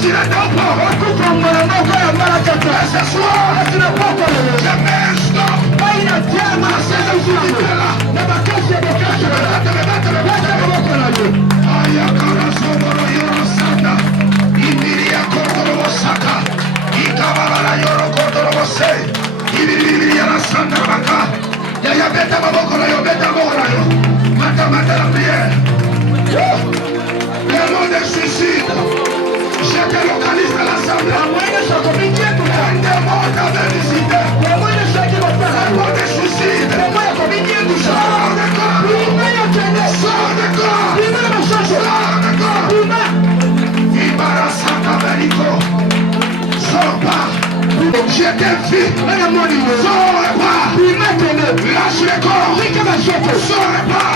tu n'attends pas. Et ce soir, je mets un stop. Le monde est suicide. Je te localise à l'assemblée. Un démon t'avait visité. Le monde est suicide. Sors de corps. Sors de corps. Sors de corps. Vibarasaka Belico. Sors pas. Je t'ai vu. Sors pas. Lâche le corps. Sors pas.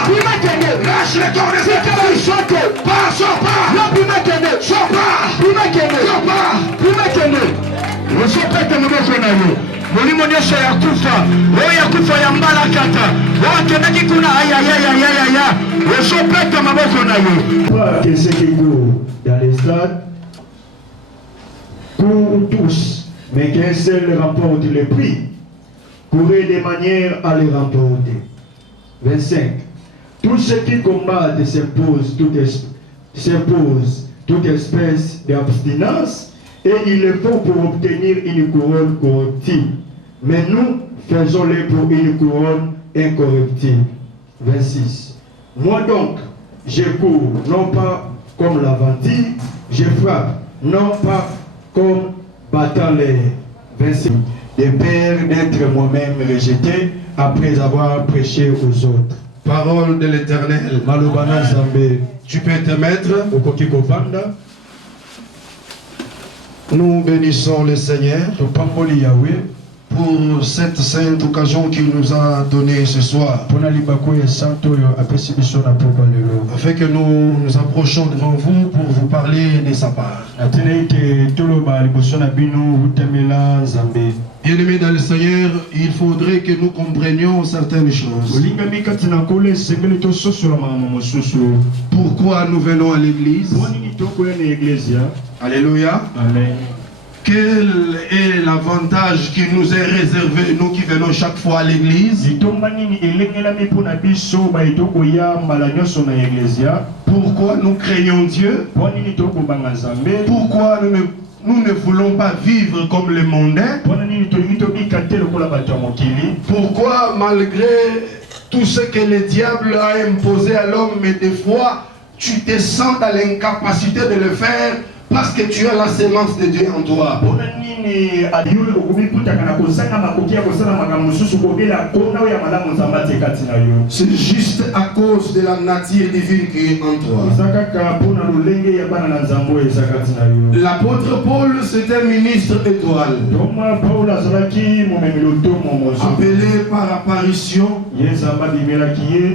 Lâche le corps de cette fille. Pas, sors pas. Sors pas. Sors pas. Usopete maboko nayo mulimo nyosha ya kufa ya kufa ya mbala kata wakendaki kuna aya usopete maboko nayo. Pas que ceux qui courent dans les stades courent tous, mais qu'un seul remporte le prix. Courez de manière à le remporter. 25. Tous ceux qui combattent s'imposent toute espèce d'abstinence. Et il le faut pour obtenir une couronne corruptible. Mais nous faisons-le pour une couronne incorruptible. 26. Moi donc, je cours, non pas comme la ventille, je frappe, non pas comme battant l'air. 26. De peur d'être moi-même rejeté après avoir prêché aux autres. Parole de l'Éternel. Malobana Zambé. Tu peux te mettre. Okokiko Banda. Nous bénissons le Seigneur pour cette sainte occasion qu'il nous a donnée ce soir. Afin que nous nous approchons devant vous pour vous parler de sa part. Bien-aimés dans le Seigneur, il faudrait que nous comprenions certaines choses. Pourquoi nous venons à l'église? Alléluia. Amen. Quel est l'avantage qui nous est réservé, nous qui venons chaque fois à l'église? Pourquoi nous craignons Dieu? Pourquoi nous ne voulons pas vivre comme les mondains? Pourquoi malgré tout ce que le diable a imposé à l'homme, mais des fois tu te sens dans l'incapacité de le faire parce que tu as la sémence de Dieu en toi? C'est juste à cause de la nature divine qui est en toi. L'apôtre Paul, c'est un ministre étoile, appelé par apparition.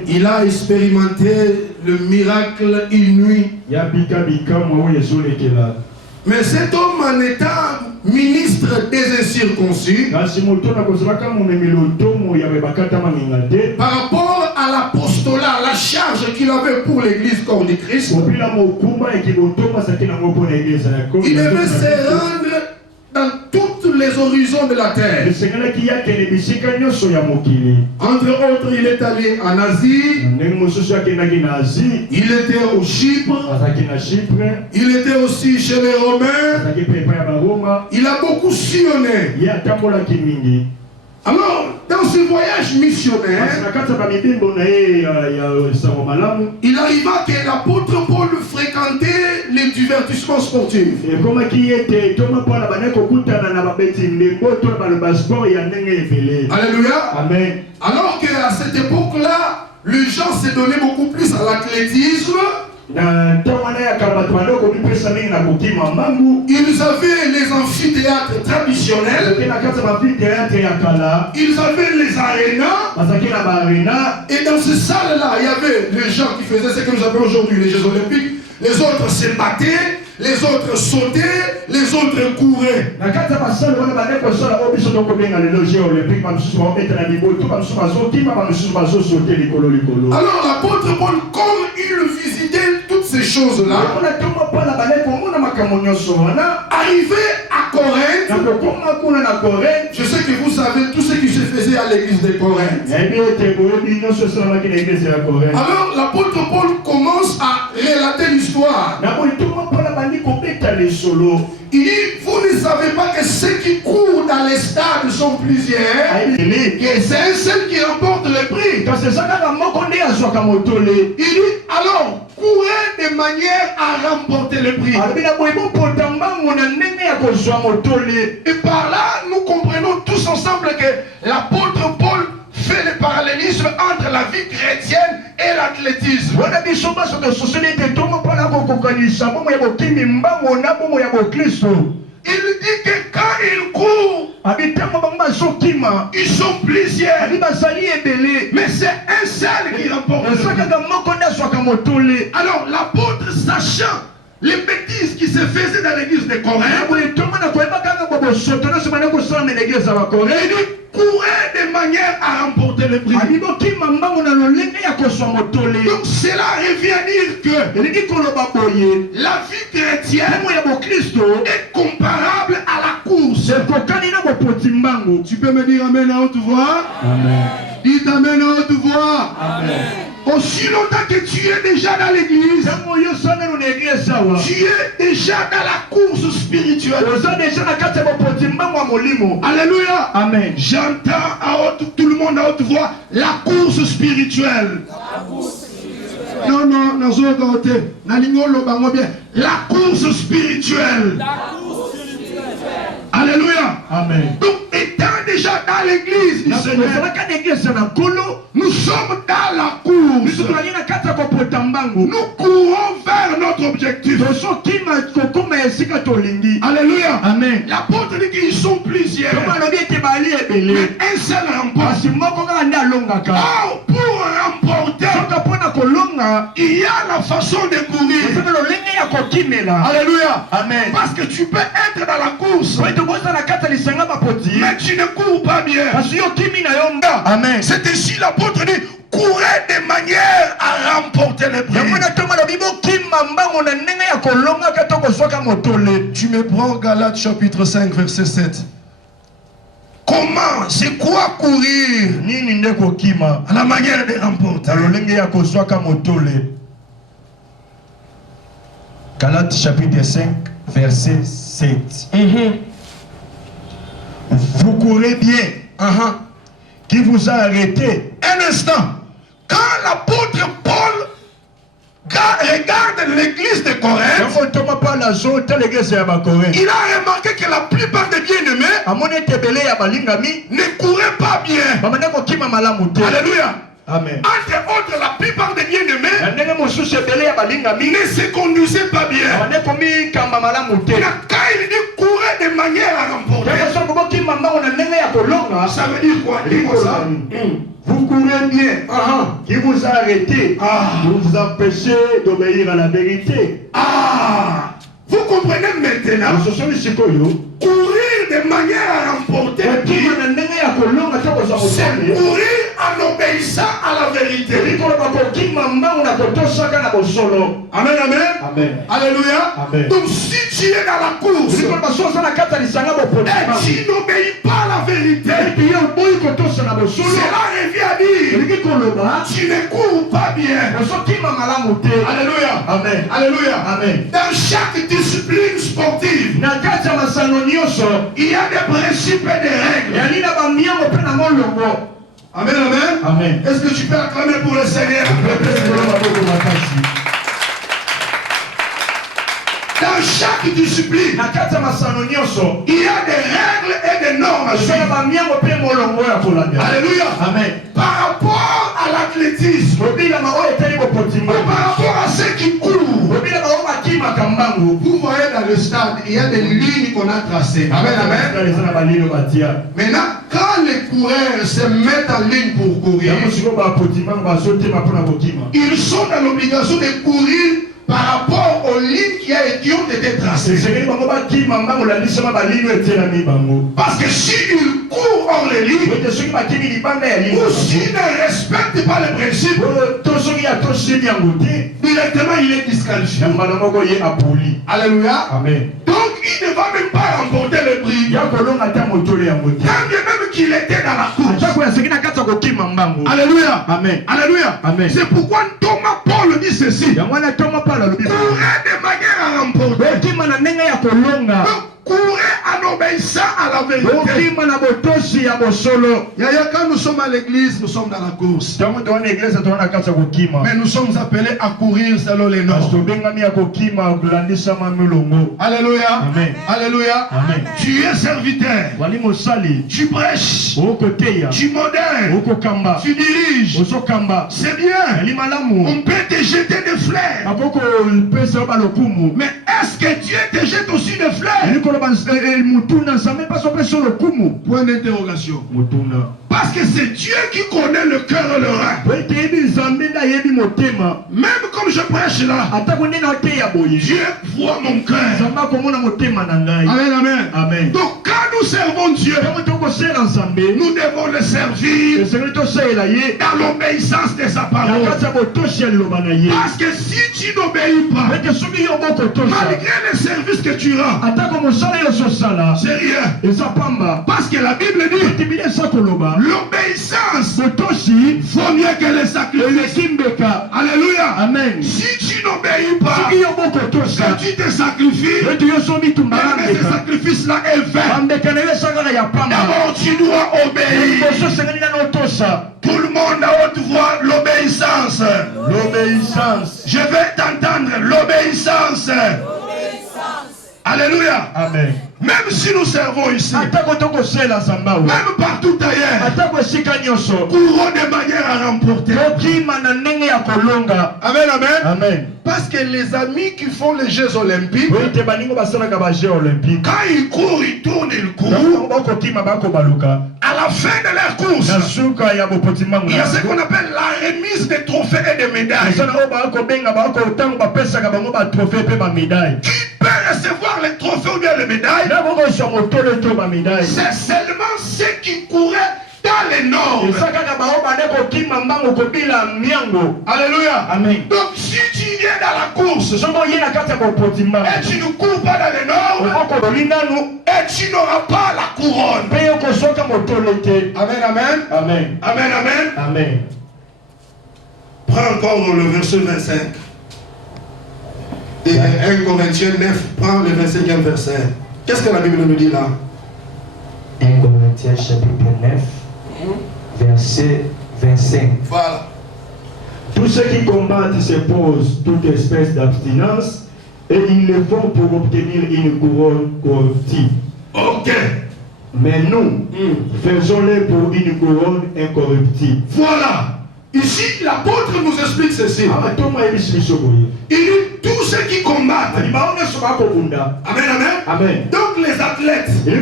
Il a expérimenté le miracle inouï. Mais cet homme, en étant ministre des incirconcis, par rapport à l'apostolat, la charge qu'il avait pour l'église corps du Christ, il devait se rendre dans tous les horizons de la terre. Entre autres, il est allé en Asie, il était au Chypre, il était aussi chez les Romains, il a beaucoup sillonné. Alors, dans ce voyage missionnaire, il arriva que l'apôtre Paul fréquentait les divertissements sportifs. Alléluia. Amen. Alors qu'à cette époque-là, les gens se donnaient beaucoup plus à l'athlétisme. Ils avaient les amphithéâtres traditionnels. Ils avaient les arénas. Et dans ces salles-là, il y avait les gens qui faisaient ce que nous appelons aujourd'hui les Jeux Olympiques. Les autres se battaient, les autres sautaient, les autres couraient. Alors l'apôtre Paul, comme il visitait toutes ces choses-là, arrivé à Corinthe, je sais que vous savez tout ce qui se faisait à l'église de Corinthe. Alors l'apôtre Paul commence à relater l'histoire. Il dit, vous ne savez pas que ceux qui courent dans les stades sont plusieurs, et c'est un seul qui remporte le prix. Il dit, alors, courez de manière à remporter le prix. Et par là, nous comprenons tous ensemble que l'apôtre Paul fait le parallélisme entre la vie chrétienne et l'athlétisme. Il dit que quand ils courent, ils sont plusieurs, mais c'est un seul qui remporte. Alors l'apôtre, sachant les bêtises qui se faisaient dans l'église de Corinthe, courait de manière à remporter le prix. Donc cela revient à dire que la vie chrétienne est comparable à la course. Tu peux me dire amen à haute voix? Amen. Dites amen à haute voix. Amen. Aussi longtemps que tu es déjà dans l'église, tu es déjà dans la course spirituelle. Alléluia. Amen. J'entends tout le monde à haute voix la course spirituelle. Non, non, la course spirituelle. Alléluia. Amen. Donc, étant déjà dans l'église du Seigneur, nous sommes dans la course. Nous courons vers notre objectif. Alléluia. Amen. L'apôtre dit qu'ils sont plusieurs, mais un seul remporte. Oh, pour remporter, il y a la façon de courir. Alléluia. Amen. Parce que tu peux être dans la course, mais tu ne cours pas bien. Amen. C'est ici l'apôtre dit, courez de manière à remporter le prix. Tu me prends Galates chapitre 5 verset 7. Comment? C'est quoi courir? À la manière de remporter. Galates chapitre 5 verset 7. Vous courez bien. Qui vous a arrêté? Un instant. Quand l'apôtre Paul regarde l'église de Corinthe, il a remarqué que la plupart des bien-aimés ne couraient pas bien. Alléluia. Amen. Entre autres, la plupart des bien-aimés ne se conduisaient pas bien. Quand il dit courir de manière à remporter, ça veut dire quoi? Dis-moi ça. Vous courez bien. Qui vous a arrêté? Pour vous empêcher d'obéir à la vérité. Vous comprenez maintenant? Courir de manière à remporter, c'est courir en obéissant à la vérité. Amen, amen. Amen. Alléluia. Amen. Donc si tu es dans la course et tu n'obéis pas à la vérité, cela revient à dire tu ne cours pas bien. Alléluia. Amen. Alléluia. Amen. Dans chaque discipline sportive, il y a des principes et des règles. Amen, amen. Amen. Est-ce que tu peux acclamer pour le Seigneur? Dans chaque discipline, il y a des règles et des normes. Alléluia. Amen. Par rapport à l'athlétisme, par rapport à ceux qui courent, vous voyez dans le stade, il y a des lignes qu'on a tracées. Amen, amen. Maintenant, quand les coureurs se mettent en ligne pour courir, ils sont dans l'obligation de courir par rapport aux lignes qui ont été tracées. Parce que s'ils courent hors les lignes, ou s'ils ne respectent pas les principes, directement il est disqualifié. Alléluia. Amen. Donc il ne va même pas remporter le prix. Quand bien même qu'il était dans la course. Alléluia. Amen. Alléluia. Amen. C'est pourquoi Thomas Paul dit ceci. Courez de manière à remporter. Donc, courez en obéissant à la vérité. Quand nous sommes à l'église, nous sommes dans la course. Mais nous sommes appelés à courir selon les normes. Alléluia. Amen. Alléluia. Amen. Tu es serviteur. Tu prêches. Tu modères. Tu diriges. C'est bien. On peut te jeter des fleurs. Mais est-ce que Dieu te jette aussi des fleurs? Point d'interrogation. Parce que c'est Dieu qui connaît le cœur et le rein. Même comme je prêche là, Dieu voit mon cœur. Amen, amen. Amen. Donc quand nous servons Dieu, nous devons le servir dans l'obéissance de sa parole. Parce que si tu n'obéis pas, malgré les services que tu rends, c'est rien. Parce que la Bible dit l'obéissance vaut mieux que les sacrifices. Alléluia. Amen. Si tu n'obéis pas, quand tu te sacrifies, mais ce sacrifice-là est vain. D'abord, tu dois obéir. Tout le monde à haute voix, l'obéissance. L'obéissance. Je vais t'entendre, l'obéissance. Alléluia. Amen. Même si nous servons ici, même partout ailleurs, courons de manière à remporter. Amen, amen. Amen. Parce que les amis qui font les Jeux Olympiques, quand ils courent, ils tournent, ils courent. À la fin de leur course, il y a ce qu'on appelle la remise des trophées et des médailles. Qui peut recevoir les trophées ou bien les médailles? C'est seulement ceux qui couraient dans les normes. Alléluia. Amen. Donc si tu viens dans la course et tu ne cours pas dans les normes, et tu n'auras pas la couronne. Amen, amen. Amen. Amen, amen. Amen. Prends encore le verset 25. Et 1 Corinthiens 9, prends le 25e verset. Qu'est-ce que la Bible nous dit là? 1 Corinthiens chapitre 9, verset 25. Voilà. Tous ceux qui combattent s'opposent toute espèce d'abstinence et ils le font pour obtenir une couronne corruptible. Ok. Mais nous, faisons-le pour une couronne incorruptible. Voilà. Ici, l'apôtre nous explique ceci. Il dit tous ceux qui combattent. Amen, amen. Amen. Donc les athlètes, ils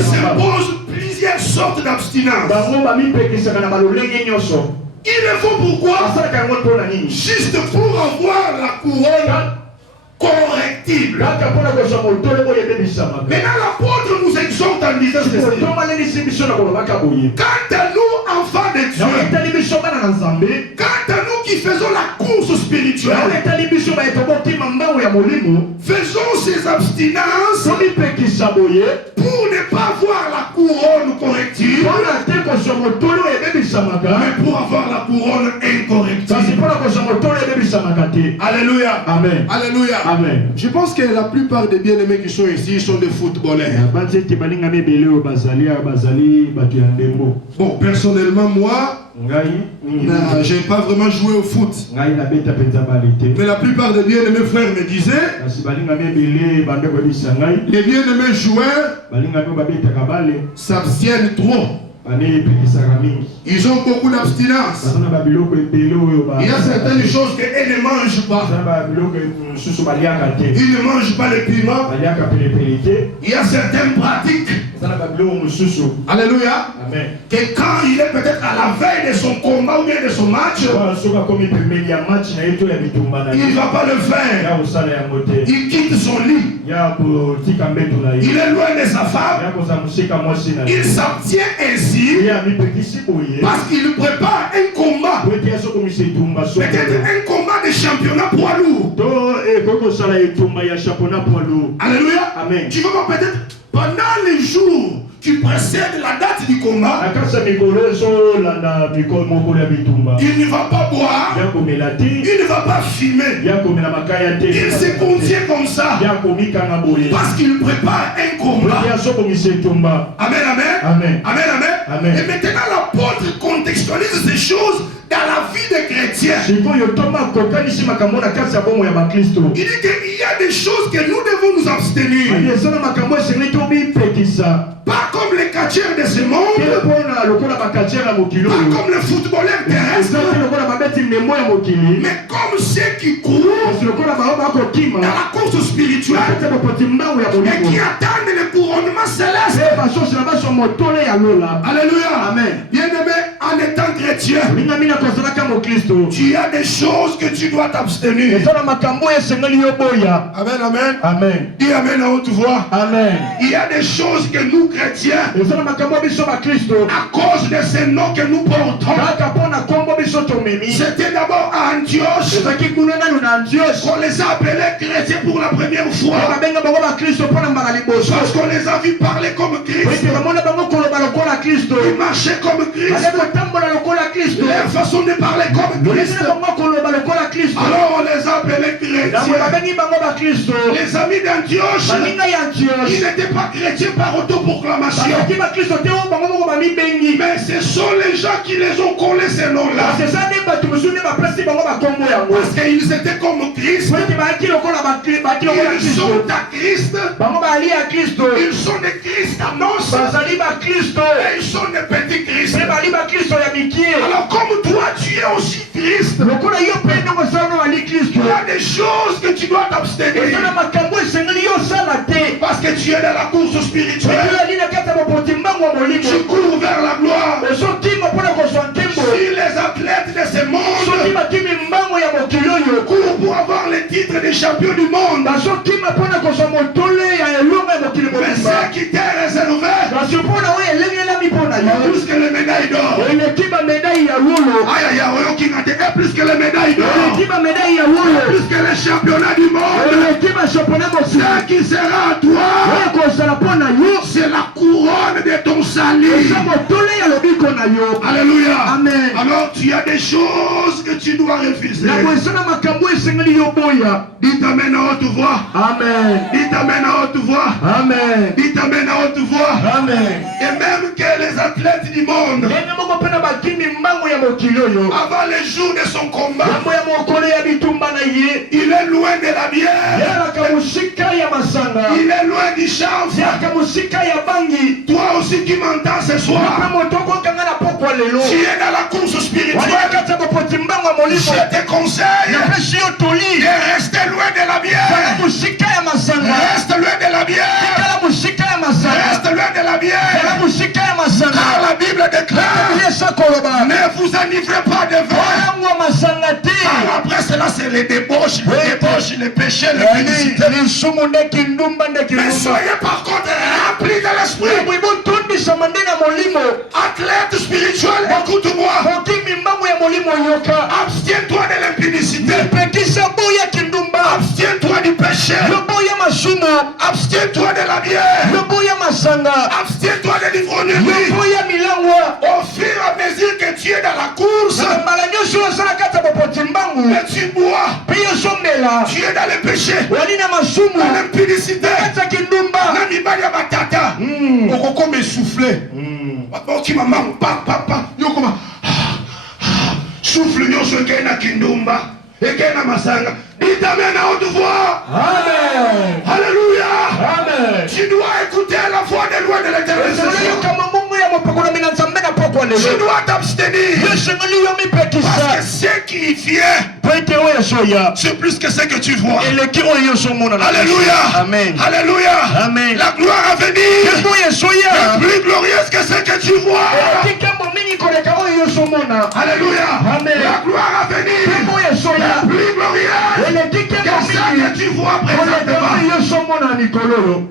s'imposent plusieurs sortes d'abstinence. Ils le font pourquoi? Juste pour avoir la couronne correctible. Maintenant l'apôtre nous exhorte en disant ceci. Quant à nous, enfants de Dieu, quant à nous qui faisons la course spirituelle, faisons ces abstinences pour ne pas avoir la couronne corrective, mais pour avoir la couronne incorrective. Alléluia. Amen. Alléluia. Amen. Je pense que la plupart des bien-aimés qui sont ici sont des footballeurs. Bon, personnellement, moi, je n'ai pas vraiment joué au foot. Mais la plupart des bien-aimés frères me disaient, les bien-aimés joueurs s'abstiennent trop. Ils ont beaucoup d'abstinence. Il y a certaines choses qu'elles ne mangent pas. Ils ne mangent pas le piment. Il y a certaines pratiques. Alléluia. Amen. Que quand il est peut-être à la veille de son combat ou bien de son match, il ne va pas le faire. Il quitte son lit. Il est loin de sa femme. Il s'abstient ainsi parce qu'il prépare un combat. Peut-être un combat de championnat poids lourd. Alléluia. Amen. Tu vas voir peut-être pendant les jours qui précèdent la date du combat, il ne va pas boire, il ne va pas fumer, il se contient comme ça parce qu'il prépare un combat. Amen, amen, Amen. amen, amen. Amen. Et maintenant l'apôtre contextualise ces choses dans la vie des chrétiens. Il dit qu'il y a des choses que nous devons nous abstenir. Pas comme les catcheurs de ce monde, pas comme les footballeurs terrestres, mais comme ceux qui courent dans la course spirituelle et qui attendent le couronnement céleste. Alléluia. Amen. Bien-aimé, en étant chrétien, tu as des choses que tu dois t'abstenir. Amen, amen. Amen. Dis amen à haute voix. Amen. Il y a des choses que nous chrétiens, à cause de ces noms que nous portons, c'était d'abord à Antioche qu'on les a appelés chrétiens pour la première fois. Parce qu'on les a vus parler comme Christ, ils marchaient comme Christ, leur façon de parler comme Christ. Alors on les a appelés chrétiens. Les amis d'Antioche, ils n'étaient pas chrétiens par autoproclamation, mais ce sont les gens qui les ont collés ces noms-là. Parce qu'ils étaient comme Christ, ils sont à Christ, ils sont des Christ annonce, et ils sont des petits Christ. Alors comme toi tu es aussi Christ, il y a des choses que tu dois t'abstenir parce que tu es dans la course spirituelle. Tu cours vers la gloire. Si les athlètes de ce monde courent pour avoir les titres des champions du monde, mais ceux qui t'est réservé, plus que les médailles d'or. Aïe aïe aïe, qui n'a été plus que les médailles d'or, plus que les championnats du monde. Ce qui sera à toi, c'est la couronne de ton salut. Alléluia. Amen. Alors tu as des choses que tu dois refuser. Dites amen à haute voix. Amen. Dites amen à haute voix. Amen. Dites amen à haute voix. Amen. Et même que les athlètes du monde, avant les jours de son combat, il est loin de la bière, il est loin du chanvre. Toi aussi qui m'entends ce soir, tu es dans la course spirituelle, je te conseille de rester loin de la bière. Reste loin de la bière. Reste loin de la bière. Car la Bible déclare: ne vous enivrez pas de vin. Car après cela, c'est les débauches, les péchés, les félicitations. Mais soyez par contre remplis de l'esprit. Athlète spirituel, écoute-moi. Abstiens-toi de l'impudicité. Abstiens-toi du péché. Abstiens-toi de la bière. Abstiens-toi de l'ivrognerie. Au fur et à mesure que tu es dans la course, et tu bois, tu es dans le péché, dans l'impudicité, on me souffler. Souffle nyonso ekena kindumba, ekena masanga. Dites amen à haute voix. Amen. Alléluia. Amen. Tu dois écouter la voix de loin de l'Éternel. Tu dois t'abstenir. Parce que ce qui vient, c'est plus que ce que tu vois. Alléluia. Amen. Alléluia. Amen. La gloire à venir est plus glorieuse que ce que tu vois. Alléluia. Amen. La gloire à venir est plus glorieuse que ce que tu vois présentement.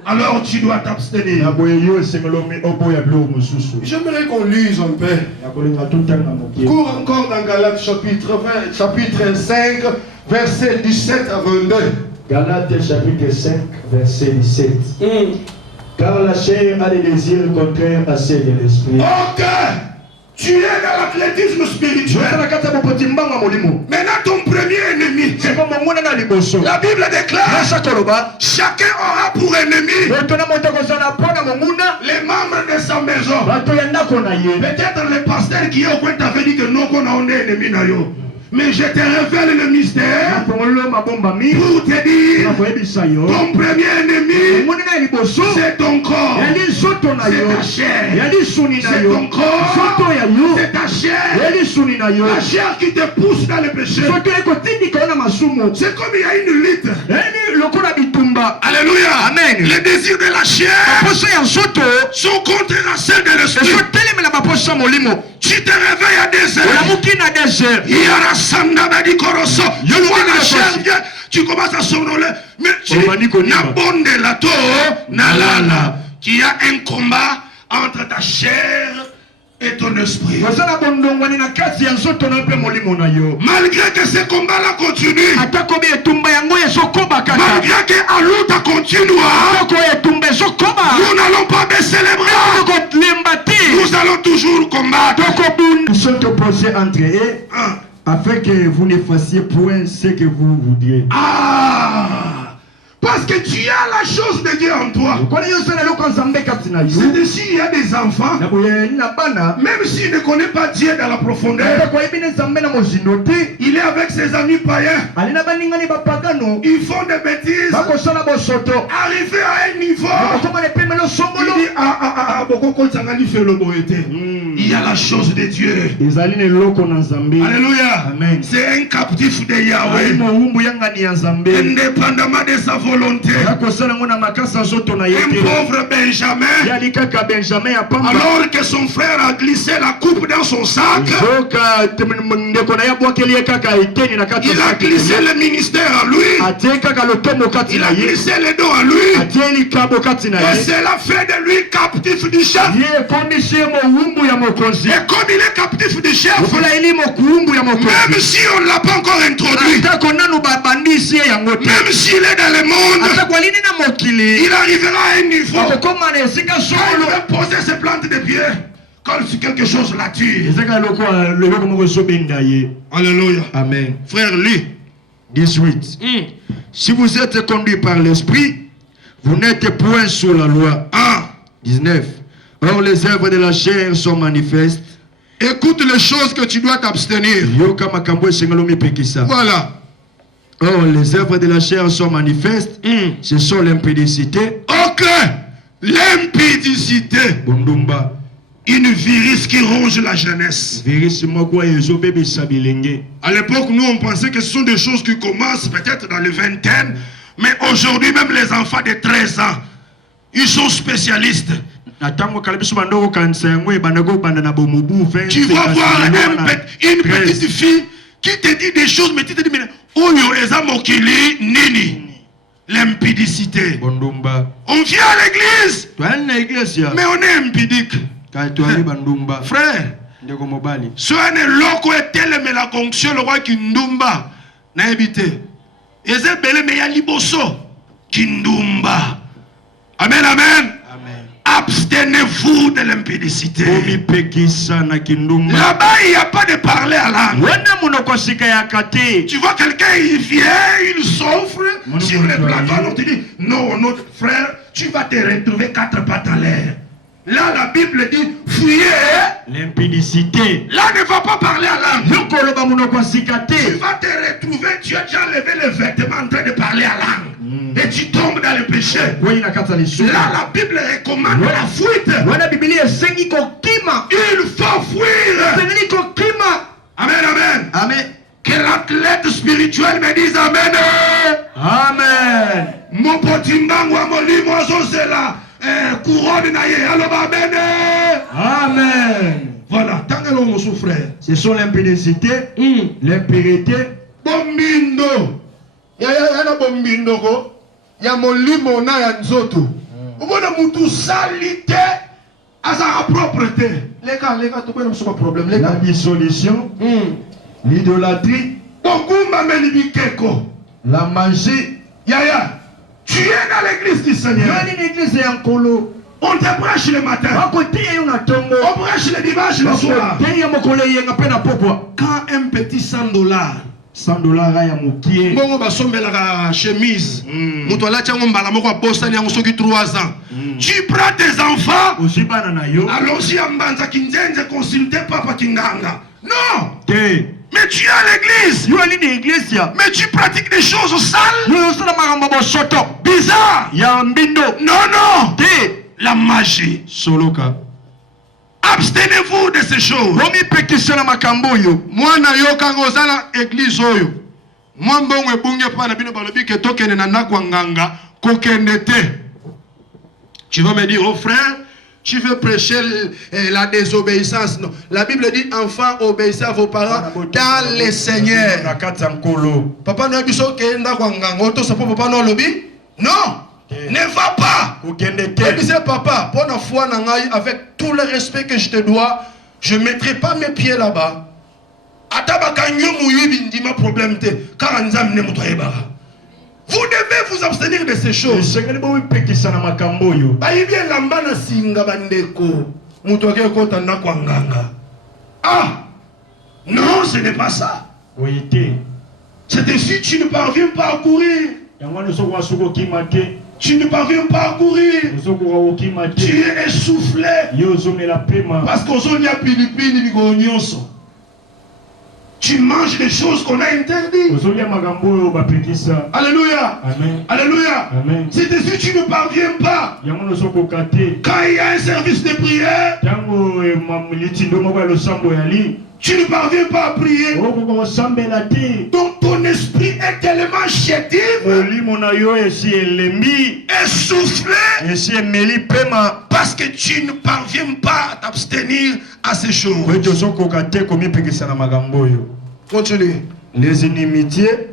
Alors tu dois t'abstenir. J'aimerais qu'on lise un peu. Cours encore dans Galates chapitre 5, verset 17 à 22. Galates chapitre 5, verset 17. Car la chair a des désirs contraires à ceux de l'esprit. Ok, tu es dans l'athlétisme spirituel. Maintenant ton premier ennemi, la Bible déclare, chacun aura pour ennemi les membres de sa maison. Peut-être le pasteur qui est au coin t'avait dit que non, qu'on a un ennemi. Mais je te révèle le mystère pour te dire, ton premier ennemi, c'est ton corps, c'est ta chair, c'est ton corps, c'est ta chair, la chair qui te pousse dans le péché. C'est comme il y a une lutte. Alléluia. Amen. Les désirs de la chair sont contraires à celles de l'esprit. Tu te réveilles à des heures. Il y a la sanda di koroso. Tu vois la chair vient, tu commences à somnoler. Mais tu n'as bonde la to, nalala. Il y a un combat entre ta chair et ton esprit. Malgré que ce combat-là continue, malgré que Alouta continue, nous n'allons pas baisser les bras. Nous allons toujours combattre. Ils sont opposés entre eux afin que vous ne fassiez point ce que vous voudriez. Parce que tu as la chose de Dieu en toi. C'est ici il y a des enfants, même s'il ne connaît pas Dieu dans la profondeur, il est avec ses amis païens. Ils font des bêtises. Arrivé à un niveau, il dit il y a la chose de Dieu. Alléluia. C'est un captif de Yahweh. Indépendamment de sa volonté. Un pauvre Benjamin, alors que son frère a glissé la coupe dans son sac, il a glissé le ministère à lui, il a glissé les dos à lui, et cela fait de lui captif du chef. Et comme il est captif du chef, même si on ne l'a pas encore introduit, même s'il est dans le monde, il arrivera à un niveau quand il va poser ses plantes de pied, comme si quelque chose la tue. Alléluia. Amen. Frère, lis 18. Si vous êtes conduit par l'esprit, vous n'êtes point sous la loi. 19. Or les œuvres de la chair sont manifestes. Écoute les choses que tu dois t'abstenir. Voilà. Or, les œuvres de la chair sont manifestes. Ce sont l'impudicité. Ok. L'impudicité. Une virus qui ronge la jeunesse. À l'époque, nous, on pensait que ce sont des choses qui commencent peut-être dans les vingtaines. Mais aujourd'hui, même les enfants de 13 ans, ils sont spécialistes. Tu vas voir une petite fille qui te dit des choses, mais tu te dis, mais l'impudicité. On vient à l'église, mais on est impudique. Frère, soit un loco et tel, mais la conction, le roi qui ndumba, n'a évité. Et c'est belé, mais il y a liboso qui ndumba. Amen, amen. Abstenez-vous de l'impudicité. Là-bas, il n'y a pas de parler à langue. Tu vois quelqu'un, il vient, il souffre sur le plateau, on te dit, non, notre frère, tu vas te retrouver 4 pattes à l'air. Là, la Bible dit, fuyez l'impudicité. Là, ne va pas parler à langue. Tu vas te retrouver, tu as déjà levé les vêtements en train de parler à langue. Et tu tombes dans le péché. Là, la Bible recommande la fuite. Il faut fuir spirituels me disent Amen. Amen. Mon petit mbango à molimo azozela couronne na ye. Alors Amen. Amen. Voilà, tant que l'on souffre. Ce sont l'impudicité, l'impurité. Bombindo. Ya na bombindo ko. Ya molimo na ya nzoto. Ubona mutu salite asa propreté. Les gars, tu peux nous avoir problème. Les La gars, dissolution, l'idolâtrie, Tonguma menibikeko. la magie. Yaya, tu es dans l'église du Seigneur. L'église est en colo. On te prêche le matin. On prêche le dimanche le soir. Quand un petit $100, $100 ya mokie. bongo basombelaka chemise, moto alati yango mbala moko abosani yango soki 3 ans. Tu prends tes enfants, allons-y à Mbanza Kinzenze consulter Papa Kinganga. Non, mais tu es à l'église, mais tu pratiques des choses sales, bizarres. Non, la magie. Abstenez-vous de ces choses. Moi na yo kango zala église oyo. Moi mbongo ebunge pa na bino balobi ke tokene na ndako nganga kokende te. Tu vas me dire, oh frère, tu veux prêcher la désobéissance. Non. La Bible dit, enfants, obéissez à vos parents dans le Seigneur. Papa n'a pas papa n'a lobby? Non. Ne va pas. Papa, pour la foi, avec tout le respect que je te dois, je ne mettrai pas mes pieds là-bas. Vous devez vous abstenir de ces choses. Ah, non, ce n'est pas ça. C'est ainsi, tu ne parviens pas à courir. Tu ne parviens pas à courir. Tu es essoufflé. Parce qu'on a tu manges des choses qu'on a interdites. Alléluia. Amen. Alléluia. Amen. C'est ainsi, tu ne parviens pas. Quand il y a un service de prière, tu ne parviens pas à prier. Donc ton esprit est tellement chétif, essoufflé, parce que tu ne parviens pas à t'abstenir à ces choses. Continue. Les inimitiés,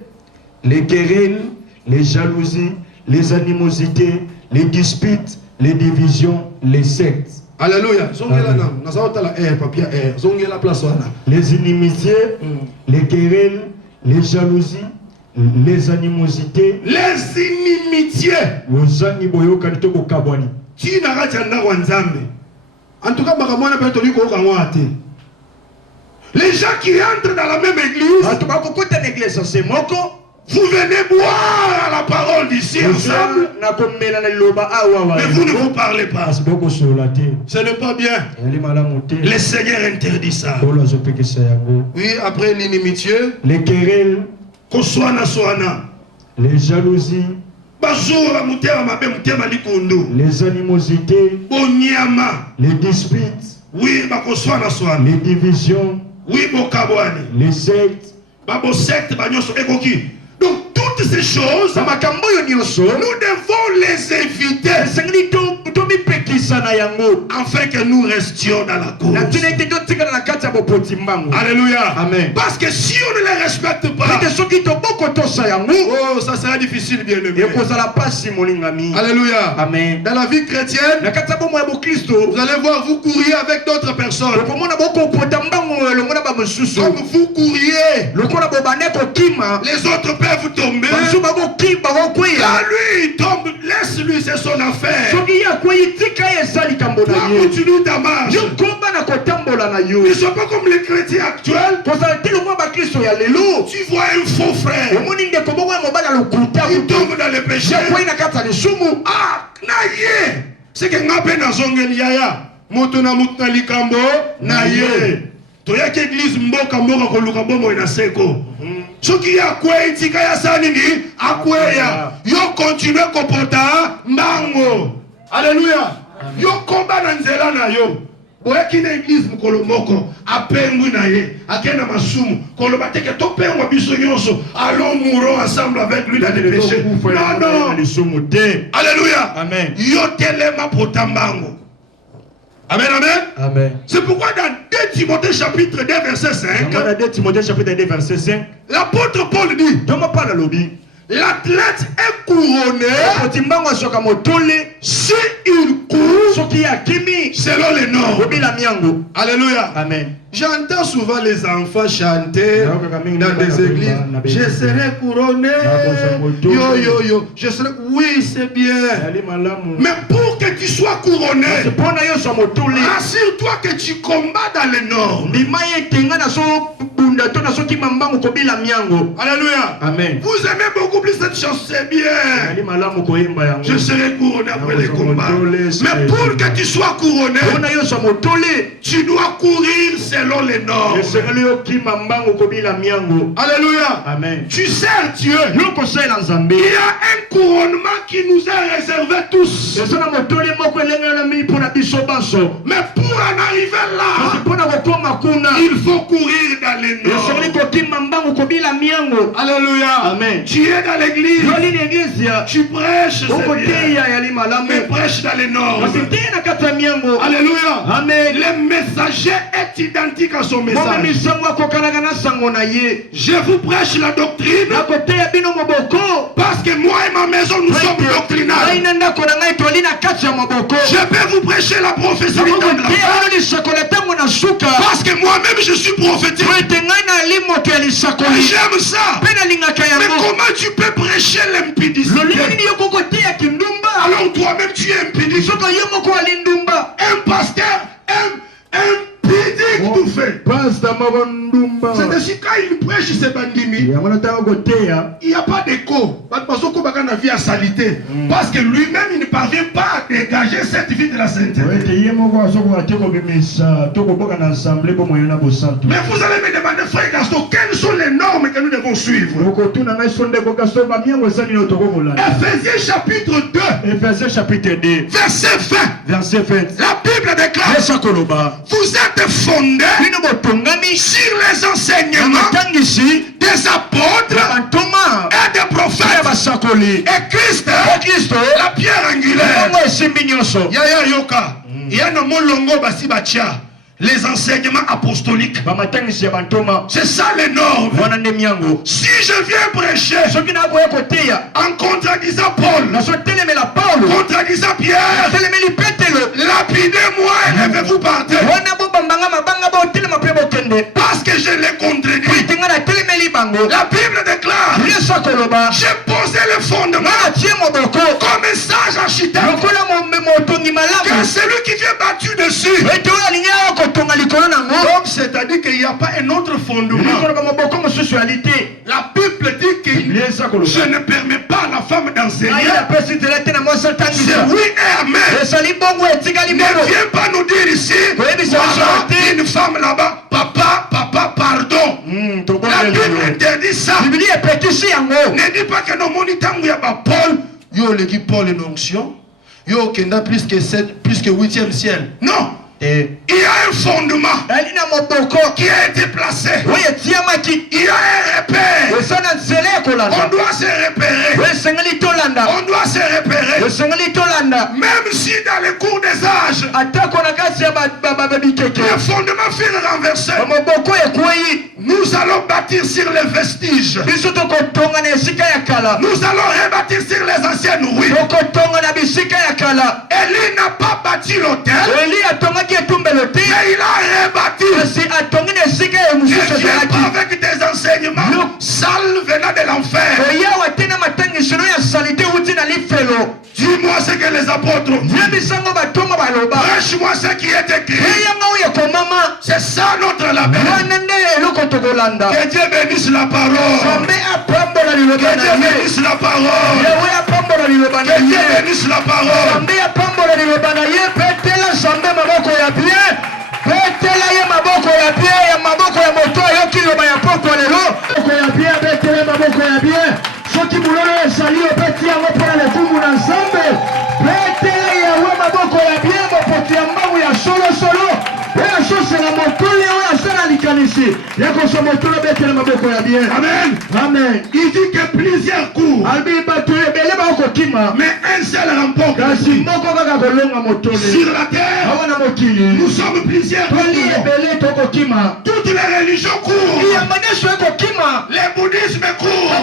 les querelles, les jalousies, les animosités, les disputes, les divisions, les sectes. Alléluia. Les inimitiés, les querelles, les jalousies, les animosités. Les inimitiés. En tout cas, les gens qui entrent dans la même église, vous venez boire à la parole d'ici ensemble, mais vous ne vous parlez pas. Ce n'est pas bien. Le Seigneur interdit ça. Oui, après l'inimitié, les querelles, les jalousies, les animosités, les disputes, les divisions, les sectes. Donc toutes ces choses, nous devons les éviter afin que nous restions dans la cause. Alléluia. Amen. Parce que si on ne les respecte pas, oh, ça sera difficile, bien aimé. Alléluia. Amen. Dans la vie chrétienne, vous allez voir, vous courriez avec d'autres personnes. Comme vous courriez, les autres peuvent tomber. Là, lui, il tombe. Laisse-lui, c'est son affaire. Toi, continue ta marche. Ils ne sont pas comme les chrétiens actuels. Tu vois un faux frère, il tombe dans le péché. Ah, naïe. C'est que ngape na zongeli yaya. Moto na mutna likambo naïe. Toya ki église mboka koluka bomo ina seko. Soki ya kwe itika ya sanini akweya. Yo continue kopota mbango. Alléluia. Yo komba na nzela na yo. boyaki na église mokolo moko apengwi na ye akenda masumu koloba teke topengwa biso nyonso allons mourons ensemble avec lui dans les péchés. Non. Alléluia. Amen. Yo telema potambango. Amen, amen. Amen. C'est pourquoi dans 2 Timothée chapitre 2 verset 5, Dans 2 Timothée chapitre 2 verset 5, l'apôtre Paul dit, l'athlète est couronné si il court selon les normes. Alléluia. Amen. J'entends souvent les enfants chanter dans des églises. Je serai couronné. Yo, yo, yo. Je serai... Oui, c'est bien. Mais pour que tu sois couronné, assure-toi que tu combats dans les normes. Alléluia. Amen. Vous aimez beaucoup plus cette chanson, c'est bien. Je serai couronné après les combats. Mais pour que tu sois couronné, tu dois courir selon les normes. Alléluia. Amen. Tu sers Dieu. Il y a un couronnement qui nous est réservé tous. Mais pour en arriver là, il faut courir dans les normes. Alléluia. Amen. Tu es dans l'église. Tu prêches. Mais prêche dans les normes. Alléluia. Amen. Le messager est identique à son message. Je vous prêche la doctrine parce que moi et ma maison nous sommes doctrinales. Je peux vous prêcher la prophétie du temps de la fin parce que moi-même je suis prophétique. J'aime ça. Mais comment tu peux prêcher l'impudicité alors toi-même tu es impudique? Un pasteur impudique tout fait. C'est ainsi quand il prêche ses bandimi, il n'y a pas d'écho. Parce que lui-même il ne parvient pas à dégager cette vie de la sainteté. Mais vous allez me demander, frère Gaston, quelles sont les normes que nous devons suivre? Ephésiens chapitre 2 verset 20. La Bible déclare, vous êtes fondés sur les enseignements des apôtres et des prophètes et Christ la pierre angulaire. Yaya yoka yana molongo basi bacha les enseignements apostoliques. C'est ça les normes. Si je viens prêcher en contradisant Paul, contradisant Pierre, lapidez-moi et levez-vous par terre. Parce que je l'ai contredit. La Bible déclare, j'ai posé le fondement comme un sage architecte. Que celui qui vient battu dessus. Donc c'est-à-dire qu'il n'y a pas un autre fondement. La Bible dit que je ne permets pas à la femme d'enseigner. C'est oui et amen. Ne viens pas nous dire ici, voilà une femme là-bas, papa, pardon. La Bible interdit ça. Ne dis pas que nos monitants il y a pas Paul. Yo l'équipe Paul une onction. Yo kenda plus que 8e ciel. Non. Il y a un fondement qui a été placé. Il y a un repère. On doit se repérer. On doit se repérer. Même si dans le cours des âges, le fondement fut renversé, nous allons bâtir sur les vestiges. Nous allons rebâtir sur les anciennes ruines. Élie n'a pas bâti l'autel. Mais il a rebâti. Et viens pas avec des enseignements sales venant de l'enfer. Dis-moi ce que les apôtres ont dit. Prêche-moi ce qui est écrit. C'est ça notre label. Que Dieu bénisse la parole. Que Dieu bénisse la parole. Que Dieu bénisse la parole. Soki mulolo esali opeti yango mpona lekumbu na Nzambe. Betela yawe maboko ya bien, mopoti ya mbangu ya solo. Amen. Amen. Il dit que plusieurs courent, mais un seul remporte. Sur la terre, nous sommes plusieurs. Toutes les religions courent. Les bouddhismes courent.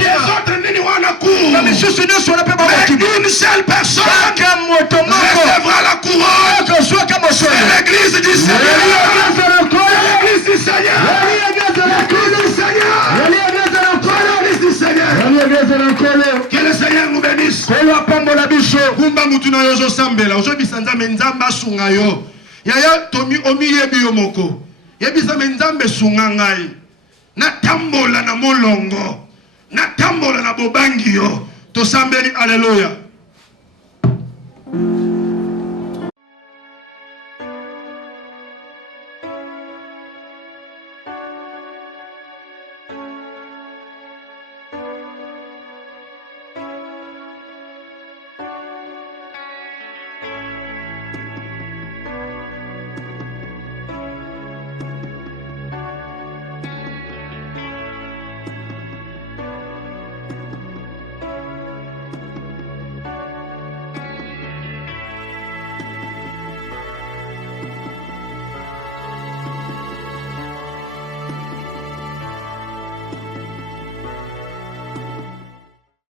Les autres niniwana courent. Mais une seule personne recevra la couronne. C'est l'église du Seigneur. L'église du Seigneur. L'église du Seigneur. Que le Seigneur nous bénisse. Kumba mutu na yozo sambela. Ozo bisanza menzamba sunga yo. Yaya tomi omi yebi yo moko. Yebisa menzambe sunga ngai. Na tambola na molongo. Na tambola na bobangi yo. To sambeli, alléluia.